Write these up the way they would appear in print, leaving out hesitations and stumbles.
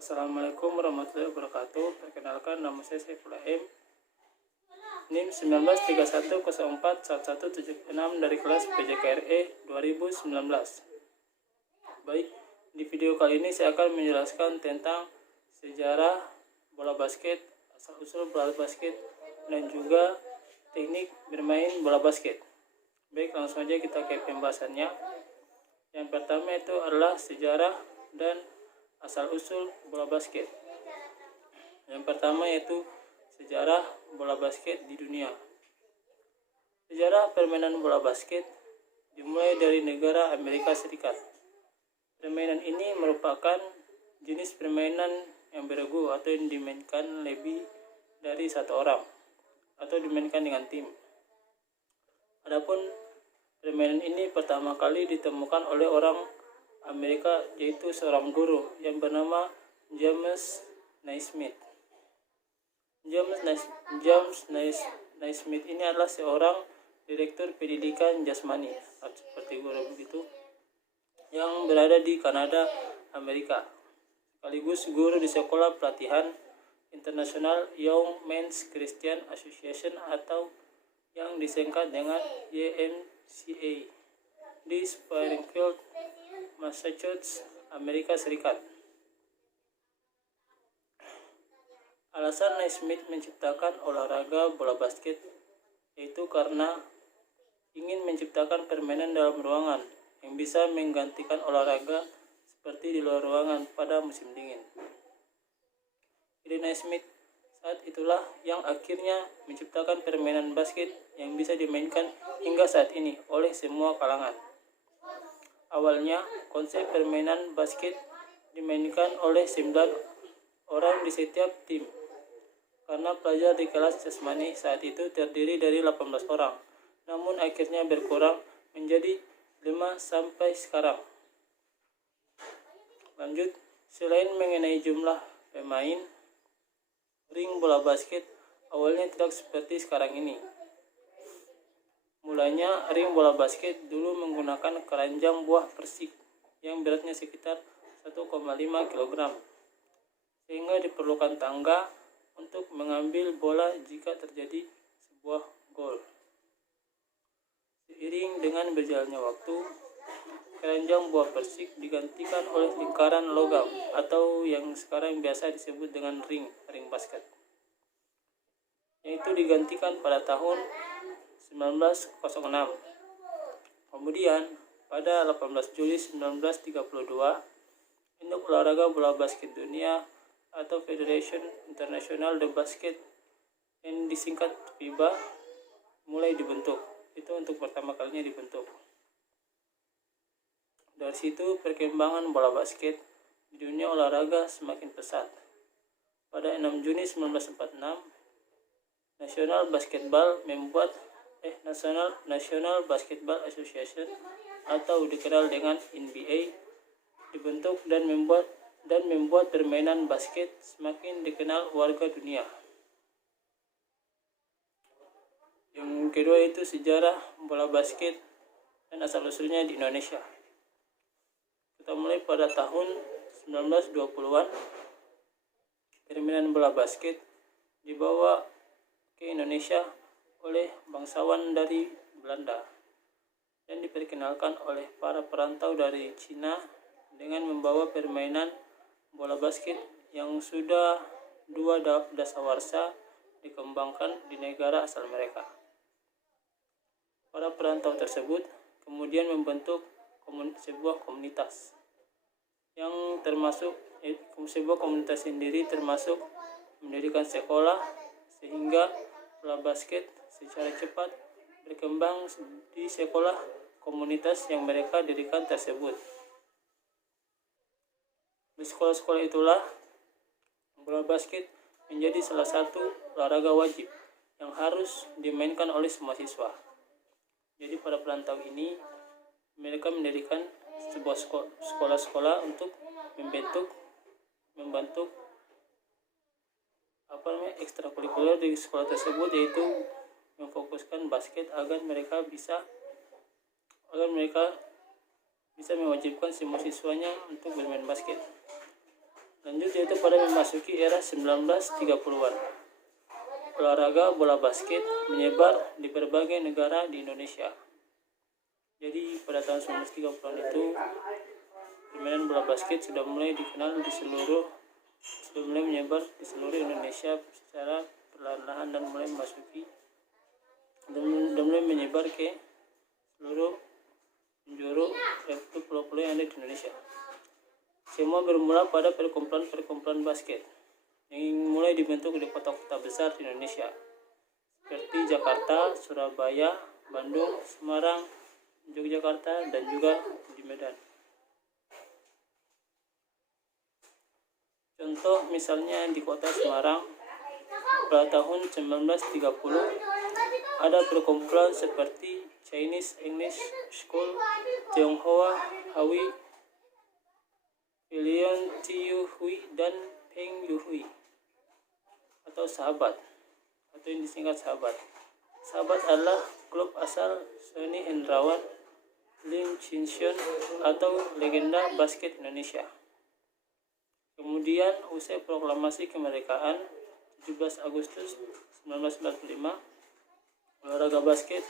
Assalamualaikum warahmatullahi wabarakatuh. Perkenalkan, nama saya Saifullah M. NIM 1931041176 dari kelas PJKRE 2019. Baik, di video kali ini saya akan menjelaskan tentang sejarah bola basket, asal-usul bola basket, dan juga teknik bermain bola basket. Baik, langsung aja kita ke pembahasannya. Yang pertama itu adalah sejarah dan asal-usul bola basket. Yang pertama yaitu sejarah bola basket di dunia. Sejarah permainan bola basket dimulai dari negara Amerika Serikat. Permainan ini merupakan jenis permainan yang beregu atau yang dimainkan lebih dari satu orang atau dimainkan dengan tim. Adapun permainan ini pertama kali ditemukan oleh orang Amerika, yaitu seorang guru yang bernama James Naismith. James Naismith ini adalah seorang direktur pendidikan jasmani, seperti guru begitu, yang berada di Kanada, Amerika. Sekaligus guru di sekolah pelatihan internasional Young Men's Christian Association atau yang disingkat dengan YMCA di Springfield, Massachusetts, Amerika Serikat. Alasan Naismith menciptakan olahraga bola basket yaitu karena ingin menciptakan permainan dalam ruangan yang bisa menggantikan olahraga seperti di luar ruangan pada musim dingin. Ide Naismith saat itulah yang akhirnya menciptakan permainan basket yang bisa dimainkan hingga saat ini oleh semua kalangan. Awalnya, konsep permainan basket dimainkan oleh 9 orang di setiap tim. Karena pelajar di kelas jasmani saat itu terdiri dari 18 orang, namun akhirnya berkurang menjadi 5 sampai sekarang. Lanjut, selain mengenai jumlah pemain, ring bola basket awalnya tidak seperti sekarang ini. Mulanya ring bola basket dulu menggunakan keranjang buah persik yang beratnya sekitar 1,5 kg, sehingga diperlukan tangga untuk mengambil bola jika terjadi sebuah gol. Seiring dengan berjalannya waktu, keranjang buah persik digantikan oleh lingkaran logam atau yang sekarang biasa disebut dengan ring basket, yaitu digantikan pada tahun 1906. Kemudian pada 18 Juli 1932, Induk Olahraga Bola Basket Dunia atau Federation International de Basket yang disingkat FIBA mulai dibentuk. Itu untuk pertama kalinya dibentuk. Dari situ perkembangan bola basket di dunia olahraga semakin pesat. Pada 6 Juni 1946, National Basketball Association atau dikenal dengan NBA dibentuk dan membuat permainan basket semakin dikenal warga dunia. Yang kedua itu sejarah bola basket dan asal-usulnya di Indonesia. Kita mulai pada tahun 1920-an. Permainan bola basket dibawa ke Indonesia oleh bangsawan dari Belanda dan diperkenalkan oleh para perantau dari Cina dengan membawa permainan bola basket yang sudah 2 dasawarsa dikembangkan di negara asal mereka. Para perantau tersebut kemudian membentuk sebuah komunitas yang termasuk sebuah komunitas sendiri, termasuk mendirikan sekolah sehingga bola basket secara cepat berkembang di sekolah komunitas yang mereka dirikan tersebut. Di sekolah-sekolah itulah bola basket menjadi salah satu olahraga wajib yang harus dimainkan oleh semua siswa. Jadi pada perantau ini mereka mendirikan sebuah sekolah-sekolah untuk membantu ekstrakurikuler di sekolah tersebut, yaitu memfokuskan basket agar mereka bisa mewajibkan semua siswanya untuk bermain basket. Lanjut Indonesia itu pada memasuki era 1930-an. Olahraga bola basket menyebar di berbagai negara di Indonesia. Jadi pada tahun 1930-an itu permainan bola basket sudah mulai dikenal sudah mulai menyebar di seluruh Indonesia secara perlahan-lahan dan mulai mulai menyebar ke seluruh penjuru pulau-pulau yang ada di Indonesia. Semua bermula pada perkumpulan basket yang mulai dibentuk di kota-kota besar di Indonesia seperti Jakarta, Surabaya, Bandung, Semarang, Yogyakarta, dan juga di Medan. Contoh misalnya di kota Semarang pada tahun 1930 ada perkumpulan seperti Chinese English School, Tionghoa Hui, Pilion Tiu Hui, dan Peng Yu Hui atau Sahabat, atau yang disingkat Sahabat. Sahabat adalah klub asal Sonny Hendrawan, Lim Chin Siun atau legenda basket Indonesia. Kemudian usai proklamasi kemerdekaan 17 Agustus 1945, olahraga basket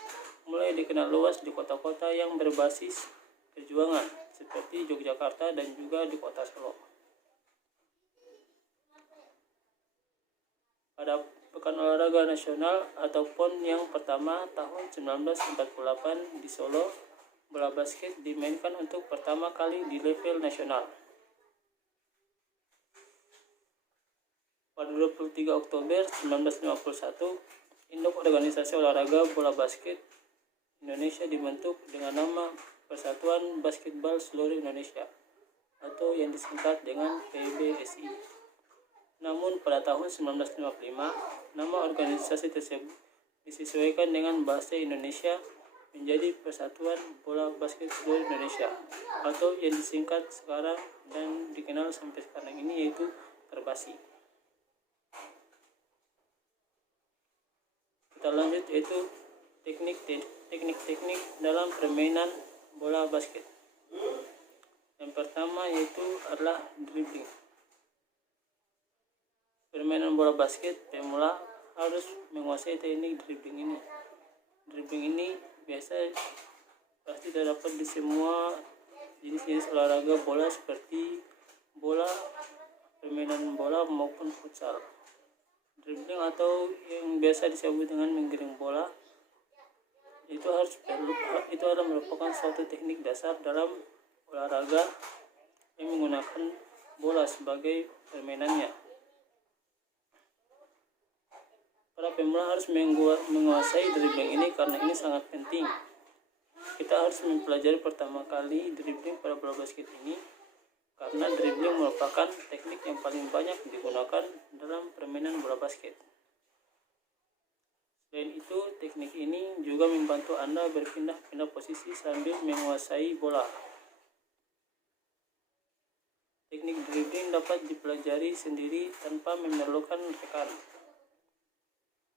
mulai dikenal luas di kota-kota yang berbasis perjuangan seperti Yogyakarta dan juga di kota Solo. Pada Pekan Olahraga Nasional atau PON yang pertama tahun 1948 di Solo, bola basket dimainkan untuk pertama kali di level nasional. Pada 23 Oktober 1951, induk organisasi olahraga bola basket Indonesia dibentuk dengan nama Persatuan Basketbal Seluruh Indonesia atau yang disingkat dengan PBSI. Namun pada tahun 1955, nama organisasi tersebut disesuaikan dengan bahasa Indonesia menjadi Persatuan Bola Basket Seluruh Indonesia atau yang disingkat sekarang dan dikenal sampai sekarang ini yaitu Perbasi. Kita lanjut yaitu teknik-teknik dalam permainan bola basket. Yang pertama yaitu adalah dribbling. Permainan bola basket pemula harus menguasai teknik dribbling ini. Dribbling ini biasa pasti terdapat di semua jenis-jenis olahraga bola seperti bola, permainan bola maupun futsal. Dribbling atau yang biasa disebut dengan menggiring bola itu adalah merupakan suatu teknik dasar dalam olahraga yang menggunakan bola sebagai permainannya. Para pemula harus menguasai dribbling ini karena ini sangat penting. Kita harus mempelajari pertama kali dribbling pada bola basket ini karena dribbling merupakan teknik yang paling banyak digunakan dalam permainan bola basket. Selain itu, teknik ini juga membantu Anda berpindah-pindah posisi sambil menguasai bola. Teknik dribbling dapat dipelajari sendiri tanpa memerlukan rekan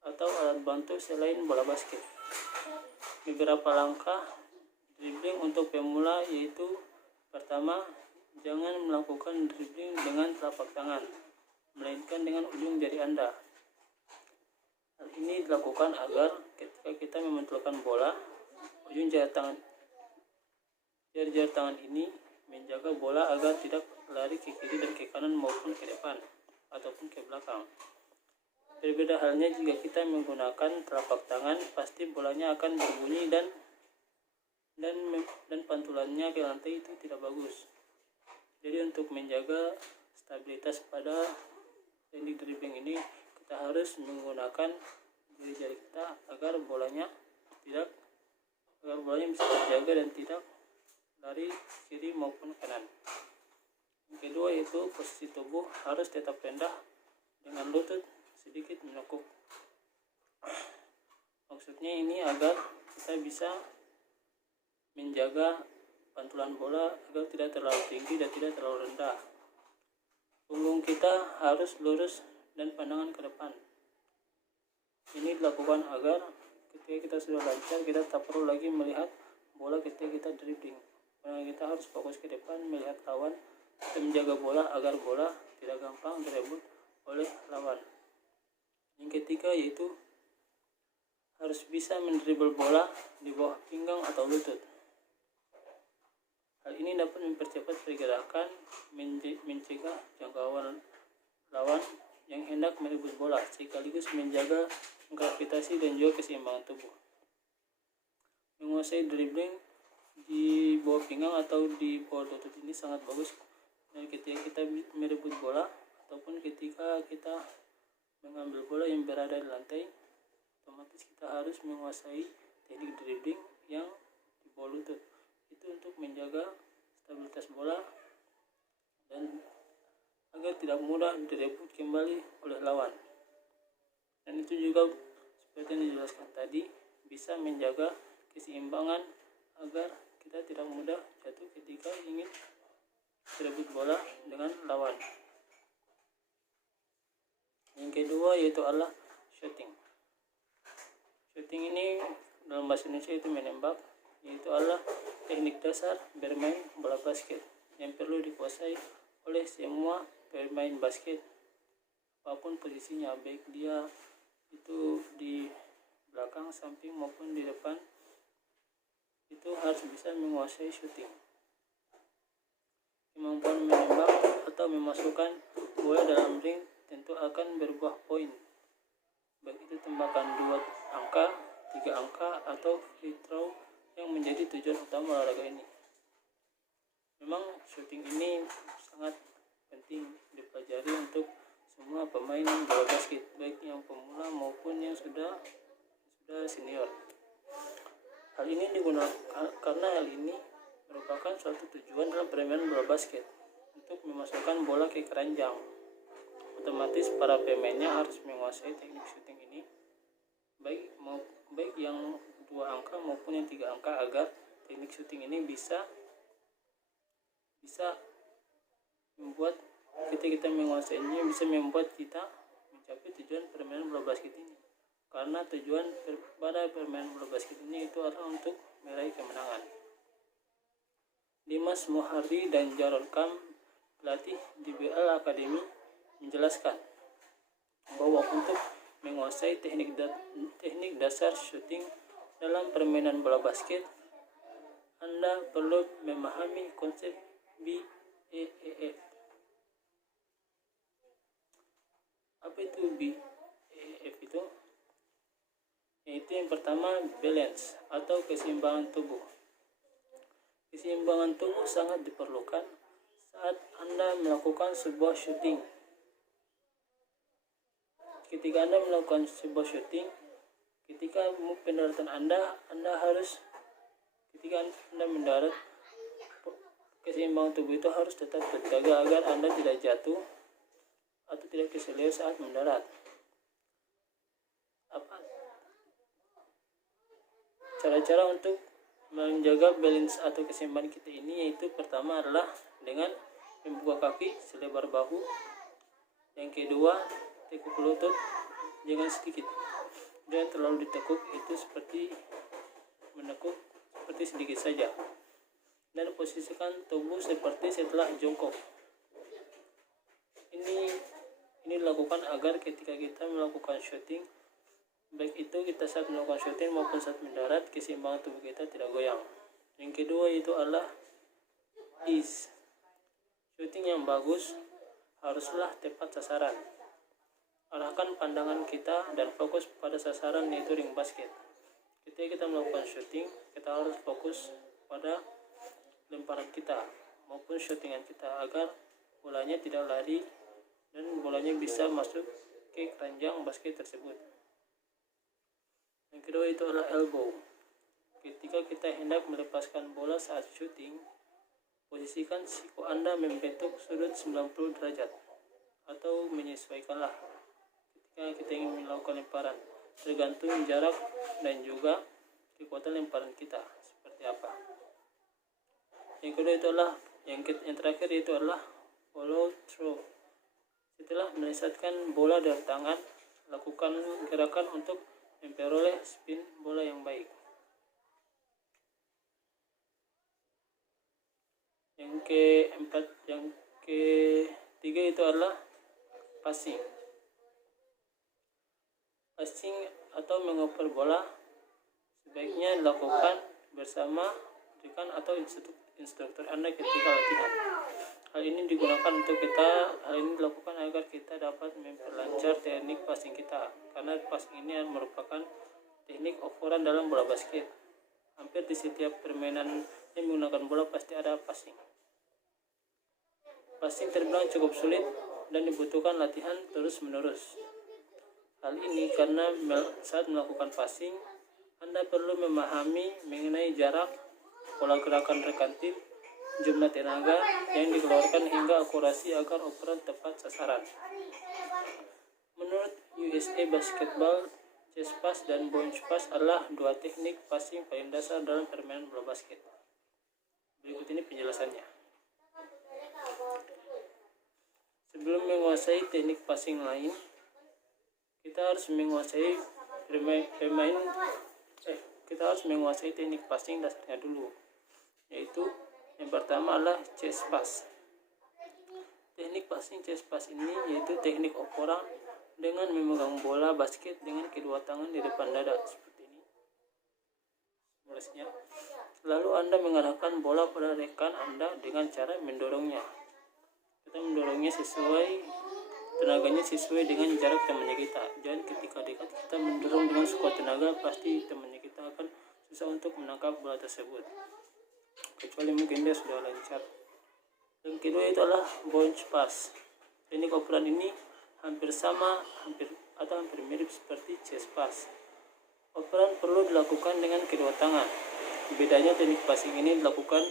atau alat bantu selain bola basket. Beberapa langkah dribbling untuk pemula yaitu pertama, jangan melakukan dribbling dengan telapak tangan, melainkan dengan ujung jari Anda. Hal ini dilakukan agar ketika kita memantulkan bola, ujung jari tangan ini menjaga bola agar tidak lari ke kiri dan ke kanan maupun ke depan ataupun ke belakang. Berbeda halnya jika kita menggunakan telapak tangan, pasti bolanya akan berbunyi dan pantulannya ke lantai itu tidak bagus. Jadi untuk menjaga stabilitas pada teknik dribbling ini, kita harus menggunakan jari-jari kita agar bolanya bisa terjaga dan tidak lari kiri maupun kanan. Yang kedua yaitu posisi tubuh harus tetap rendah dengan lutut sedikit menekuk. Maksudnya ini agar kita bisa menjaga pantulan bola agar tidak terlalu tinggi dan tidak terlalu rendah. Punggung kita harus lurus dan pandangan ke depan. Ini dilakukan agar ketika kita sudah lancar, kita tak perlu lagi melihat bola ketika kita dribbling. Karena kita harus fokus ke depan melihat lawan Kita menjaga bola agar bola tidak gampang direbut oleh lawan. Yang ketiga yaitu harus bisa mendribble bola di bawah pinggang atau lutut. Hal ini dapat mempercepat pergerakan, mencegah jangkauan lawan yang hendak merebut bola, sekaligus menjaga gravitasi dan juga keseimbangan tubuh. Menguasai dribbling di bawah pinggang atau di bawah lutut ini sangat bagus dan ketika kita merebut bola ataupun ketika kita mengambil bola yang berada di lantai, otomatis kita harus menguasai teknik dribbling yang di bawah lutut. Itu untuk menjaga stabilitas bola dan agar tidak mudah direbut kembali oleh lawan. Dan itu juga seperti yang dijelaskan tadi, bisa menjaga keseimbangan agar kita tidak mudah jatuh ketika ingin merebut bola dengan lawan. Yang kedua yaitu adalah shooting. Shooting ini dalam bahasa Indonesia itu menembak, yaitu adalah teknik dasar bermain bola basket yang perlu dikuasai oleh semua pemain basket apapun posisinya, baik dia itu di belakang, samping maupun di depan, itu harus bisa menguasai shooting. Kemampuan menembak atau memasukkan bola dalam ring tentu akan berbuah poin, baik itu tembakan 2 angka, 3 angka atau free throw yang menjadi tujuan utama olahraga ini. Memang shooting ini sangat penting dipelajari untuk semua pemain bola basket, baik yang pemula maupun yang sudah senior. Hal ini digunakan karena hal ini merupakan suatu tujuan dalam permainan bola basket untuk memasukkan bola ke keranjang. Otomatis para pemainnya harus menguasai teknik shooting ini, baik yang 2 angka maupun yang 3 angka, agar teknik shooting ini bisa membuat kita menguasainya, bisa membuat kita mencapai tujuan permainan bola basket ini. Karena tujuan pada permainan bola basket ini itu adalah untuk meraih kemenangan. Dimas Mohardi dan Jarod Kam, pelatih di BL Academy, menjelaskan bahwa untuk menguasai teknik dasar shooting dalam permainan bola basket, Anda perlu memahami konsep BEEF. Apa itu BEEF itu? Yaitu yang pertama, balance atau keseimbangan tubuh. Keseimbangan tubuh sangat diperlukan saat Anda melakukan sebuah shooting. Ketika Anda melakukan sebuah shooting, ketika pendaratan Anda harus, ketika Anda mendarat, keseimbangan tubuh itu harus tetap terjaga agar Anda tidak jatuh atau tidak keseleo saat mendarat. Cara-cara untuk menjaga balance atau keseimbangan kita ini yaitu pertama adalah dengan membuka kaki selebar bahu. Yang kedua, tekuk lutut jangan sedikit, jangan terlalu ditekuk, itu seperti menekuk seperti sedikit saja. Dan posisikan tubuh seperti setelah jongkok. Ini dilakukan agar ketika kita melakukan shooting, baik itu kita saat melakukan shooting maupun saat mendarat, keseimbangan tubuh kita tidak goyang. Yang kedua itu adalah ease. Shooting yang bagus haruslah tepat sasaran. Arahkan pandangan kita dan fokus pada sasaran, yaitu ring basket. Ketika kita melakukan shooting, kita harus fokus pada lemparan kita maupun shootingan kita agar bolanya tidak lari dan bolanya bisa masuk ke keranjang basket tersebut. Yang kedua itu adalah elbow. Ketika kita hendak melepaskan bola saat shooting, posisikan siku Anda membentuk sudut 90 derajat atau menyesuaikanlah ketika kita ingin melakukan lemparan, tergantung jarak dan juga kekuatan lemparan kita seperti apa. Yang kedua itu adalah yang terakhir itu adalah follow through. Setelah melesatkan bola dari tangan, lakukan gerakan untuk memperoleh spin bola yang baik. Yang keempat, yang ketiga itu adalah passing. Passing atau mengoper bola sebaiknya dilakukan bersama rekan atau instruktur Anda ketika latihan. Hal ini dilakukan agar kita dapat memperlancar teknik passing kita, karena passing ini merupakan teknik operan dalam bola basket. Hampir di setiap permainan yang menggunakan bola pasti ada passing. Passing terbilang cukup sulit dan dibutuhkan latihan terus-menerus. Hal ini karena saat melakukan passing, Anda perlu memahami mengenai jarak, pola gerakan rekan tim, jumlah tenaga yang dikeluarkan hingga akurasi agar operan tepat sasaran. Menurut USA Basketball, chest pass dan bounce pass adalah dua teknik passing paling dasar dalam permainan bola basket. Berikut ini penjelasannya. Sebelum menguasai teknik passing lain, kita harus menguasai teknik passing dasarnya dulu, yaitu yang pertama adalah chest pass. Teknik passing chest pass ini yaitu teknik operan dengan memegang bola basket dengan kedua tangan di depan dada seperti ini. Lalu Anda mengarahkan bola pada rekan Anda dengan cara mendorongnya. Kita mendorongnya tenaganya sesuai dengan jarak temannya kita. Jadi ketika dekat kita mendorong dengan sekuat tenaga, pasti temannya kita akan susah untuk menangkap bola tersebut, kecuali mungkin dia sudah lancar. Yang kedua itu adalah bounce pass. Teknik operan ini hampir mirip seperti chest pass. Operan perlu dilakukan dengan kedua tangan. Bedanya teknik passing ini dilakukan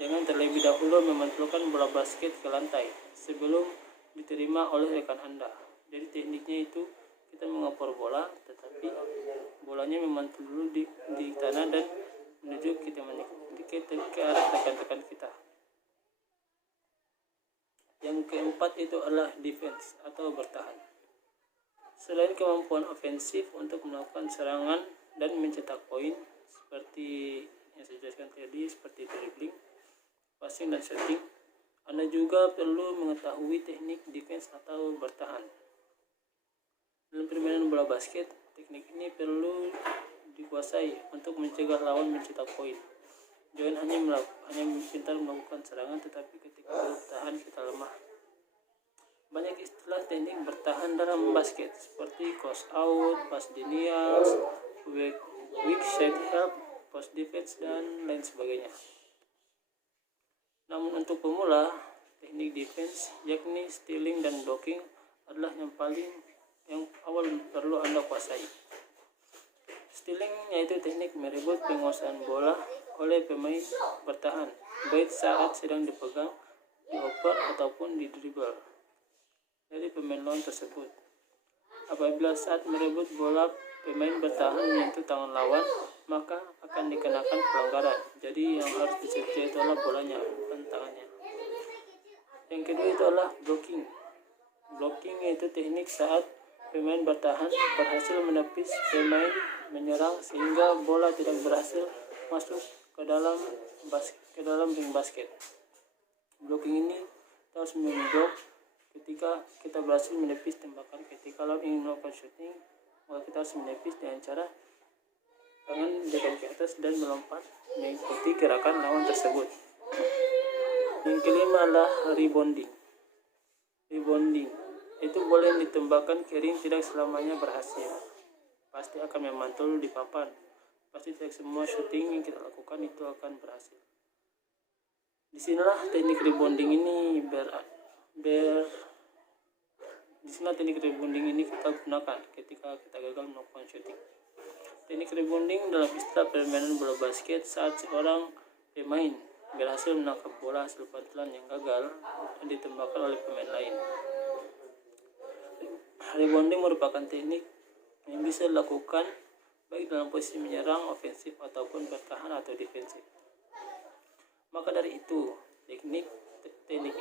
dengan terlebih dahulu memantulkan bola basket ke lantai sebelum diterima oleh rekan Anda. Jadi tekniknya itu kita mengoper bola, tetapi bolanya memantul dulu di tanah dan menuju ke arah rekan-rekan kita. Yang keempat itu adalah defense atau bertahan. Selain kemampuan ofensif untuk melakukan serangan dan mencetak poin seperti yang saya jelaskan tadi, seperti dribbling, passing dan shooting, Anda juga perlu mengetahui teknik defense atau bertahan. Dalam permainan bola basket, teknik ini perlu dikuasai untuk mencegah lawan mencetak poin. Jangan hanya pintar melakukan serangan, tetapi ketika bertahan kita lemah. Banyak istilah teknik bertahan dalam basket seperti close out, pass denials, weak side help, post defense, dan lain sebagainya. Namun untuk pemula, teknik defense yakni stealing dan blocking adalah yang awal perlu Anda kuasai. Stealing yaitu teknik merebut penguasaan bola oleh pemain bertahan, baik saat sedang dipegang, dioper ataupun didribble dari pemain lawan tersebut. Apabila saat merebut bola pemain bertahan menyentuh tangan lawan, maka akan dikenakan pelanggaran. Jadi yang harus disentuh itu adalah bolanya, bukan tangannya. Yang kedua itu adalah blocking. Blocking yaitu teknik saat pemain bertahan berhasil menepis pemain menyerang sehingga bola tidak berhasil masuk ke dalam ring basket. Blocking ini kita harus memblok ketika kita berhasil menepis tembakan. Ketika lawan ingin melakukan shooting, maka kita harus menepis dengan cara tangan dekat ke atas dan melompat mengikuti gerakan lawan tersebut. Yang kelima adalah rebounding. Rebounding itu boleh ditembakkan ke ring tidak selamanya berhasil. Pasti akan memantul di papan. Pasti tidak semua shooting yang kita lakukan itu akan berhasil. Disinilah teknik rebounding ini kita gunakan ketika kita gagal melakukan shooting. Teknik rebounding dalam istilah permainan bola basket saat seorang pemain berhasil menangkap bola hasil pantulan yang gagal dan ditembakkan oleh pemain lain. Rebounding merupakan teknik yang bisa dilakukan baik dalam posisi menyerang, ofensif, ataupun bertahan atau defensif. Maka dari itu, teknik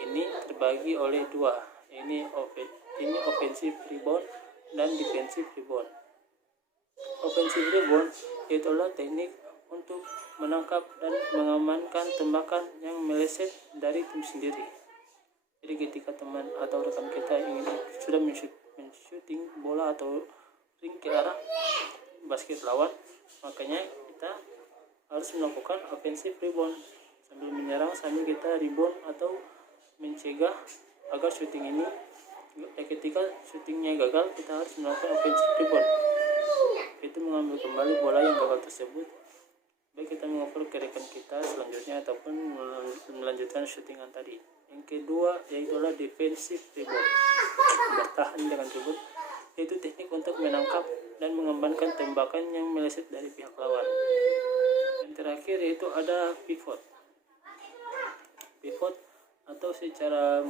ini terbagi oleh dua, ini offensive rebound dan defensive rebound. Offensive rebound iaitulah teknik untuk menangkap dan mengamankan tembakan yang meleset dari tim sendiri. Jadi ketika teman atau rekan kita ingin sudah men-shooting bola atau ring ke arah basket lawan, makanya kita harus melakukan offensive rebound sambil menyerang, sambil kita rebound atau mencegah agar shooting ini ketika shootingnya gagal, kita harus melakukan offensive rebound, itu mengambil kembali bola yang gagal tersebut, baik kita mengoper ke rekan kita selanjutnya ataupun melanjutkan shootingan tadi. Yang kedua yaitu defensive rebound, bertahan dengan rebound, yaitu teknik untuk menangkap dan mengembangkan tembakan yang meleset dari pihak lawan. Yang terakhir yaitu ada pivot. Pivot atau secara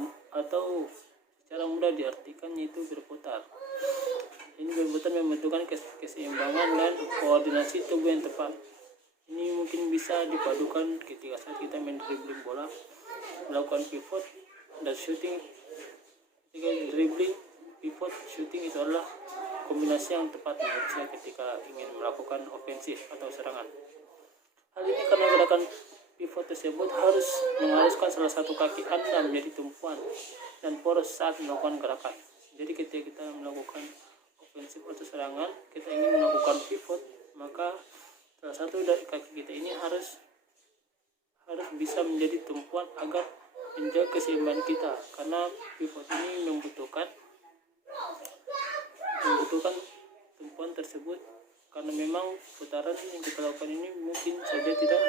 mudah diartikan yaitu berputar. Ini berputar membentukkan keseimbangan dan koordinasi tubuh yang tepat. Ini mungkin bisa dipadukan ketika saat kita main dribbling bola, melakukan pivot dan shooting. Ketika dribbling, pivot, shooting itu adalah kombinasi yang tepat menurut saya ketika ingin melakukan ofensif atau serangan. Hal ini karena gerakan pivot tersebut harus menghaluskan salah satu kaki Anda menjadi tumpuan dan poros saat melakukan gerakan. Jadi ketika kita melakukan ofensif atau serangan, kita ingin melakukan pivot, maka salah satu dari kaki kita ini harus bisa menjadi tumpuan agar menjaga keseimbangan kita, karena pivot ini membutuhkan tumpuan tersebut, karena memang putaran yang kita lakukan ini mungkin saja tidak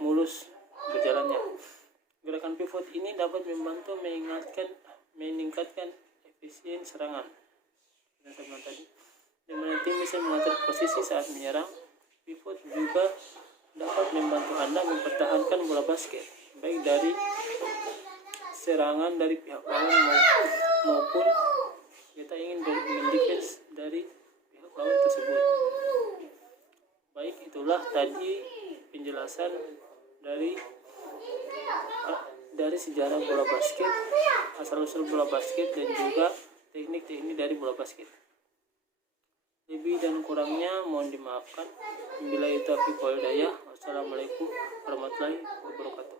mulus berjalannya. Gerakan pivot ini dapat membantu meningkatkan efisien serangan dan saya tadi, di mana tim bisa mengatur posisi saat menyerang. Pivot juga dapat membantu Anda mempertahankan bola basket, baik dari serangan dari pihak lawan maupun kita ingin mendefense dari pihak lawan tersebut. Baik, itulah tadi penjelasan dari sejarah bola basket, asal-usul bola basket, dan juga teknik-teknik dari bola basket. Lebih dan kurangnya mohon dimaafkan. Wabillahi taufiq wal hidayah. Wassalamualaikum warahmatullahi wabarakatuh.